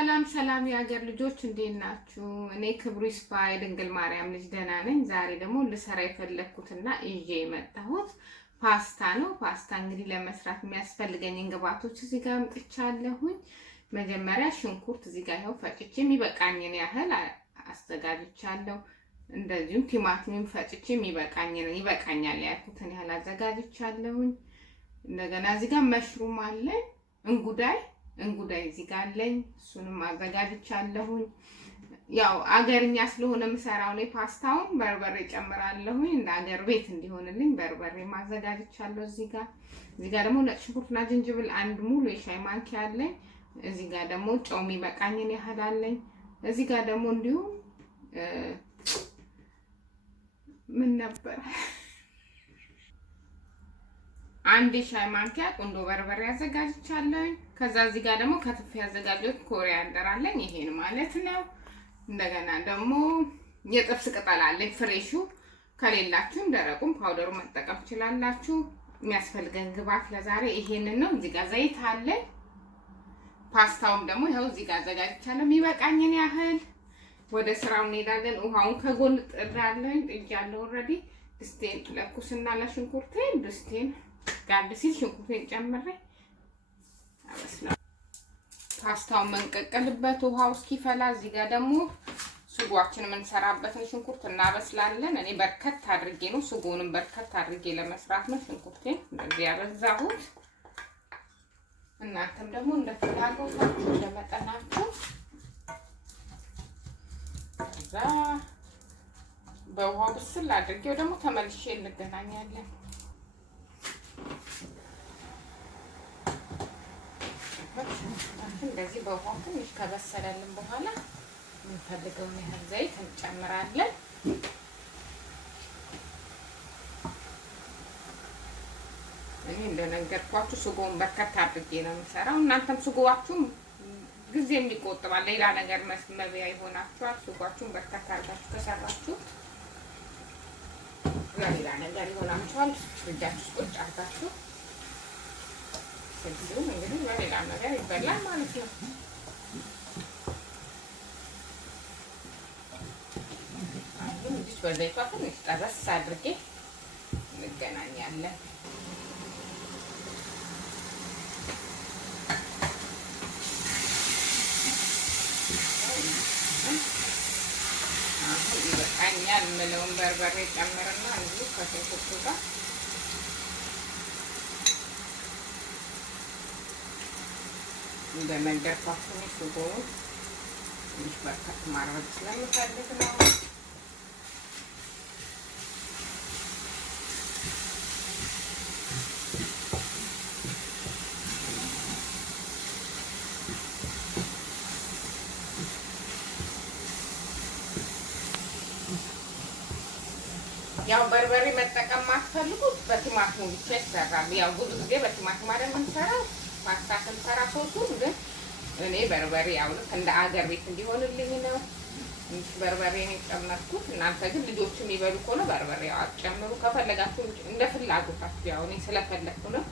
ሰላም ሰላም የሀገር ልጆች እንዴት ናችሁ? እኔ ክብሩ ይስፋ የድንግል ማርያም ልጅ ደህና ነኝ። ዛሬ ደግሞ ልሰራ የፈለኩትና ይዤ የመጣሁት ፓስታ ነው። ፓስታ እንግዲህ ለመስራት የሚያስፈልገኝን ግብአቶች እዚህ ጋር አምጥቻለሁኝ። መጀመሪያ ሽንኩርት እዚህ ጋር ይኸው ፈጭቼ የሚበቃኝን ያህል አዘጋጅቻለሁ። እንደዚሁም ቲማቲም ፈጭቼ ይበቃኛል ያልኩትን ያህል አዘጋጅቻለሁኝ። እንደገና እዚህ ጋር መሽሩም አለ፣ እንጉዳይ እዚህ ጋር አለኝ። እሱንም አዘጋጅቻለሁኝ። ያው አገርኛ ስለሆነ የምሰራው ነው ፓስታውን በርበሬ ጨምራለሁኝ እንደ አገር ቤት እንዲሆንልኝ በርበሬ ማዘጋጅቻለሁ። እዚህ ጋር ደግሞ ነጭ ሽንኩርትና ዝንጅብል አንድ ሙሉ የሻይ ማንኪያ አለኝ። እዚህ ጋር ደግሞ ጨው የሚበቃኝን ያህል አለኝ። እዚህ ጋር ደግሞ እንዲሁም ምን ነበር አንድ ሻይ ማንኪያ ቁንዶ በርበሬ አዘጋጅቻለሁኝ። ከዛ እዚህ ጋር ደግሞ ከትፍ ያዘጋጀሁት ኮሪያንደር አለኝ፣ ይሄን ማለት ነው። እንደገና ደግሞ የጥብስ ቅጠል አለኝ ፍሬሹ፣ ከሌላችሁም ደረቁም ፓውደሩ መጠቀም ትችላላችሁ። የሚያስፈልገን ግብአት ለዛሬ ይሄንን ነው። እዚህ ጋር ዘይት አለኝ። ፓስታውም ደግሞ ይኸው እዚህ ጋር አዘጋጅቻለሁ የሚበቃኝን ያህል። ወደ ስራው እንሄዳለን። ውሃውን ከጎን ጥጃለሁ ኦልሬዲ። ድስቴን ለኩስና ለሽንኩርቴን ድስቴን ጋድ ሲል ሽንኩርቴን ጨምሬ አበስላለሁ። ፓስታውን መንቀቀልበት ውሃው እስኪፈላ። እዚህ ጋር ደግሞ ስጓችን የምንሰራበትን ሽንኩርት እናበስላለን። እኔ በርከት አድርጌ ነው ስጎንም በርከት አድርጌ ለመስራት ነው ሽንኩርቴን እንደዚህ ያበዛሁት። እናንተም ደግሞ እንደ ፍላጎታችሁ እንደመጠናችሁ ከዛ በውሃው ብስል አድርጌው ደግሞ ተመልሼ እንገናኛለን። እንደዚህ በውሃው ትንሽ ከበሰለልን በኋላ የምንፈልገውን ያህል ዘይት እንጨምራለን። እኔ እንደነገርኳችሁ ስጎውን በርከት አድርጌ ነው የምሰራው። እናንተም ስጎዋችሁም ጊዜ የሚቆጥባል ሌላ ነገር መስመቢያ ይሆናችኋል። ስጓችሁን በርከት አድርጋችሁ ከሰራችሁ ሌላ ነገር ይሆናችኋል። ፍሪጃችሁ ውስጥ ቁጭ አድርጋችሁ ስለዚህ እንግዲህ ሌላ ነገር ይበላል ማለት ነው። አሁን እዚህ በዘይቷ ትንሽ ጠበስ አድርጌ እንገናኛለን። አሁን ይበቃኛል የምለውን በርበሬ ጨምርና እንዲሁ ከሽንኩርቱ ጋር እንደነገርኳችሁ ስጎ ትንሽ በርከት ማድረግ ስለምፈልግ ነው። ያው በርበሬ መጠቀም ማትፈልጉት በቲማቲም ብቻ ይሰራል። ያው ብዙ ጊዜ በቲማቲም አይደል የምንሰራው ፓስታ ስንሰራ ሶሱን፣ ግን እኔ በርበሬ ያው እንደ አገር ቤት እንዲሆንልኝ ነው ትንሽ በርበሬ ነው የጨመርኩት። እናንተ ግን ልጆች የሚበሉ ከሆነ በርበሬ አትጨምሩ፣ ከፈለጋችሁ እንደ ፍላጎታችሁ። ያው እኔ ስለፈለኩ ነው።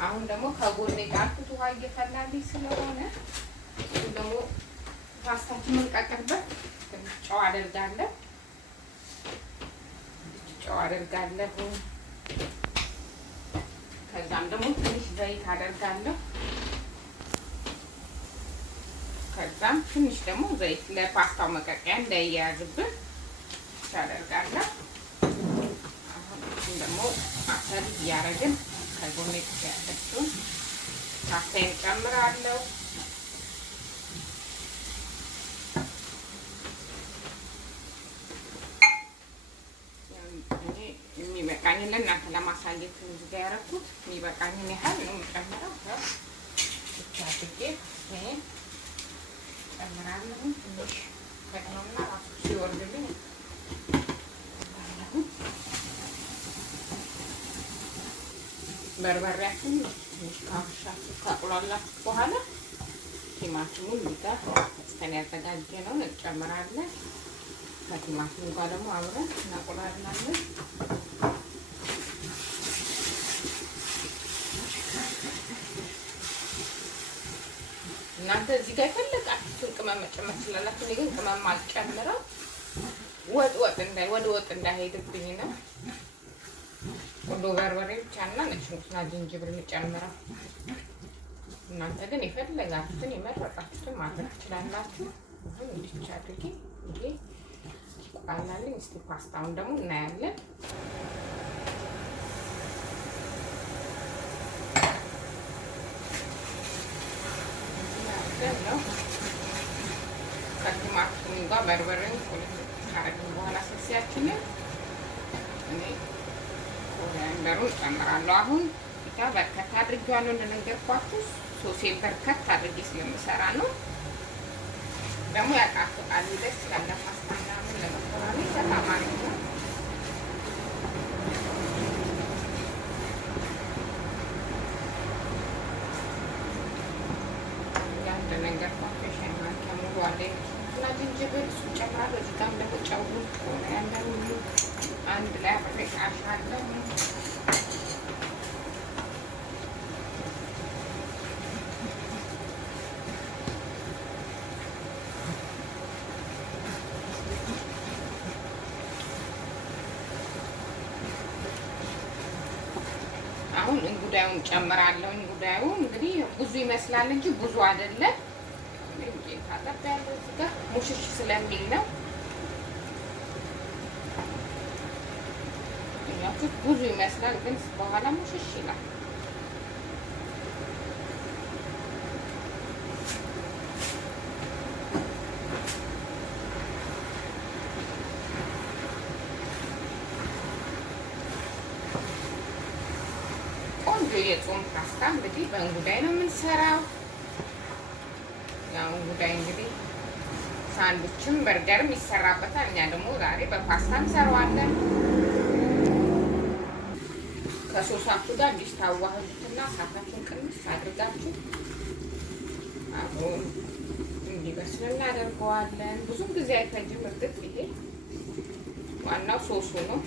አሁን ደግሞ ከጎኔ ጋርኩት ውሃ እየፈላልኝ ስለሆነ እሱ ደግሞ ፓስታችን የምንቀቅልበት ትንሽ ጨው አደርጋለሁ። ከዛም ደግሞ ትንሽ ዘይት አደርጋለሁ። ከዛም ትንሽ ደግሞ ዘይት ለፓስታው መቀቀያ እንዳይያያዝብን አደርጋለሁ። አሁን ደግሞ አሰል እያደረግን ከጎኔ ያለችውን ፓስታዬን ጨምራለሁ። የሚበቃኝን ለእናንተ ለማሳየት እዚህ ጋር ያደረኩት የሚበቃኝን ያህል ነው የምጨምረው። ብቻ አድርጌ ጨምራለሁ። ትንሽ ከነውና ራሱ ሲወርድልኝ በርበሬያችን ትንሽ ካሻችሁ ካቁላላችሁ በኋላ ቲማቲሙን እዚህ ጋር እስከን ያዘጋጀነውን እንጨምራለን። ከቲማቲሙ ጋር ደግሞ አብረን እናቁላላለን። እናንተ እዚህ ጋር የፈለጋችሁትን ቅመም መጨመር ትችላላችሁ። እኔ ግን ቅመም አልጨምረው ወጥ ወደ ወጥ እንዳይሄድብኝ ነው። ቁንዶ በርበሬ ብቻና ነጭ ሽንኩርትና ዝንጅብል የምጨምረው። እናንተ ግን የፈለጋችሁትን የመረጣችሁትን ማድረግ ትችላላችሁ። አሁን እንዲቻ አድርጌ ይሄ ቃላልኝ። እስቲ ፓስታውን ደግሞ እናያለን። ነው ከቲማቲሙ ጋር በርበሬውን ካረግን በኋላ ሰሲያችንን እኔ ኮሪያንደሩን ጨምራለሁ። አሁን ቢታ በርከት አድርጌዋለሁ እንደነገርኳችሁ ሶሴን በርከት አድርጌ ስለምሰራ ነው። ደግሞ ያጣፍጣል። ደስ ያለ ፓስታ ምናምን ለመኮረኒ በጣም አሪፍ ነው። እንደነገርኳችሁ ሻይ ማንኪያ ሙሉ አለኝ እና ዝንጅብል እሱን ጨምራለሁ። እዚህ ጋርም ደግሞ ጨው ኮሪያንደር ሁሉ አንድ ላይ አብሬ ቃሻለሁ። አሁን እንጉዳዩን ጨምራለሁ። እንጉዳዩ እንግዲህ ብዙ ይመስላል እንጂ ብዙ አይደለም። እንዴት ታጠባለሁ እዚህ ጋር ሙሽሽ ስለሚል ነው። ያው ብዙ ይመስላል ግን በኋላ ሙሽሽ ይላል። የጾም ፓስታ እንግዲህ በእንጉዳይ ነው የምንሰራው። ያው እንጉዳይ እንግዲህ ሳንዱችም በርገርም ይሰራበታል። እኛ ደግሞ ዛሬ በፓስታ እንሰራዋለን። ከሶሳችሁ ጋር እንዲታዋህዱትና እሳታችሁን ቅንስ አድርጋችሁ አሁን እንዲበስል እናደርገዋለን። ብዙም ጊዜ አይፈጅም። እርግጥ ይሄ ዋናው ሶሱ ነው።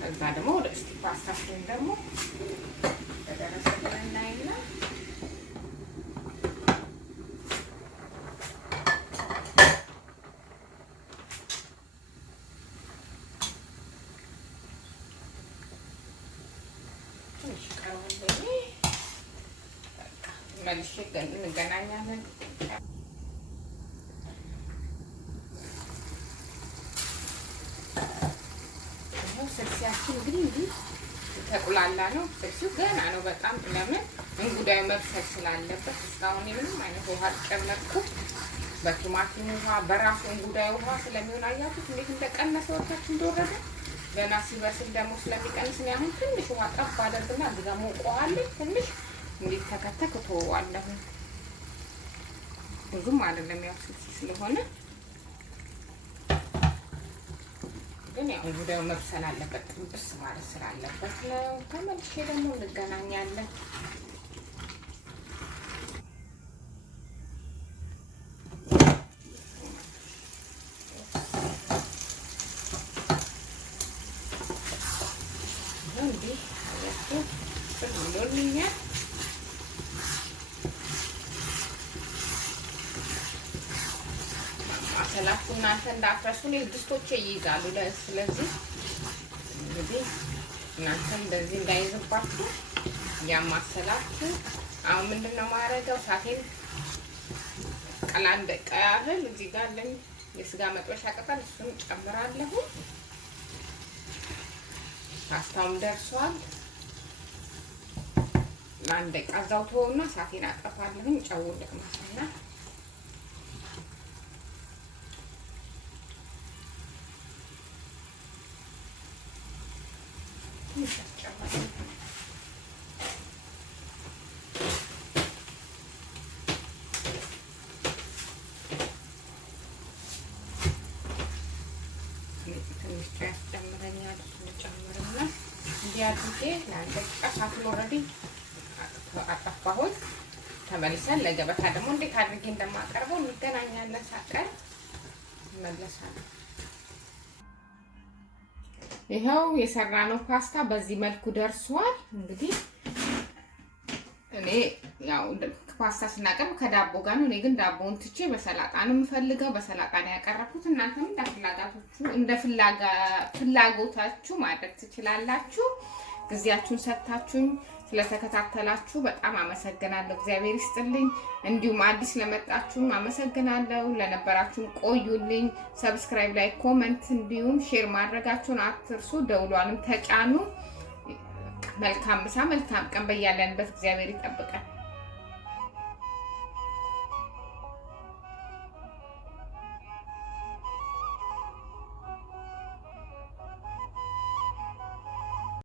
ከዛ ደግሞ ወደ እስቲ ፓስታችን ደግሞ ተደረሰልን እናይና ትንሽ ቀረበልኝ። መልሼ እንገናኛለን። ስልሲያችን እንግዲህ እንዲህ ተቁላላ ነው። ስልሲው ገና ነው በጣም። ለምን እንጉዳዩ መብሰል ስላለበት እስካሁን ምንም አይነት ውሃ አልጨመርኩም። በቲማቲም ውሃ በራሱ እንጉዳዩ ውሃ ስለሚሆን አያችሁት እንዴት እንደቀነሰ ወርታችን እንደወረደ። ገና ሲበስል ደግሞ ስለሚቀንስ ነው። አሁን ትንሽ ውሃ ጠብ አደርግና እዚህ ጋር ሞቀዋለሁ። ትንሽ እንዴት ተከተክ ተወዋለሁ። ብዙም አይደለም ያው ስልሲ ስለሆነ ግን ያው እንጉዳዩ መብሰል አለበት። ጥብስ ማለት ስላለበት ነው። ተመልሼ ደግሞ እንገናኛለን። እንዲህ አያችሁ ብሎልኛል። ማሰላችሁ እናንተ እንዳትረሱ። እኔ ድስቶቼ ይይዛሉ። ስለዚህ እንግዲህ እናንተ እንደዚህ እንዳይዝባችሁ ያማሰላችሁ። አሁን ምንድነው ማረጋው? ሳቴን ቀላል ደቂቃ ያህል እዚህ ጋር አለኝ የስጋ መጥበሻ ቅጠል፣ እሱን ጨምራለሁ። ፓስታውም ደርሷል። ለአንድ ደቂቃ እዛው ተወውና ሳቴን አጠፋለሁ። ጨውን ልቅመስና ትንሽ ያስጨምረኛል። ጨምርና እንዲህ አድርጌ ለአንድ ደቂቃ ሳቱን ኦልሬዲ አጠፋሁት። ተመልሰን ለገበታ ደግሞ እንዴት አድርጌ እንደማቀርበው እንገናኛለን። ሳቀር እንመለሳለን። ይኸው የሰራነው ፓስታ በዚህ መልኩ ደርሷል። እንግዲህ እኔ ያው ፓስታ ስናቀርብ ከዳቦ ጋር ነው። እኔ ግን ዳቦውን ትቼ በሰላጣ ነው የምፈልገው። በሰላጣ ነው ያቀረብኩት። እናንተም እንደ ፍላጎታችሁ ማድረግ ትችላላችሁ። ጊዜያችሁን ሰጥታችሁኝ ስለተከታተላችሁ በጣም አመሰግናለሁ። እግዚአብሔር ይስጥልኝ። እንዲሁም አዲስ ለመጣችሁም አመሰግናለሁ። ለነበራችሁም ቆዩልኝ። ሰብስክራይብ፣ ላይ ኮሜንት እንዲሁም ሼር ማድረጋችሁን አትርሱ። ደውሏንም ተጫኑ። መልካም ምሳ፣ መልካም ቀን በያለንበት እግዚአብሔር ይጠብቀን።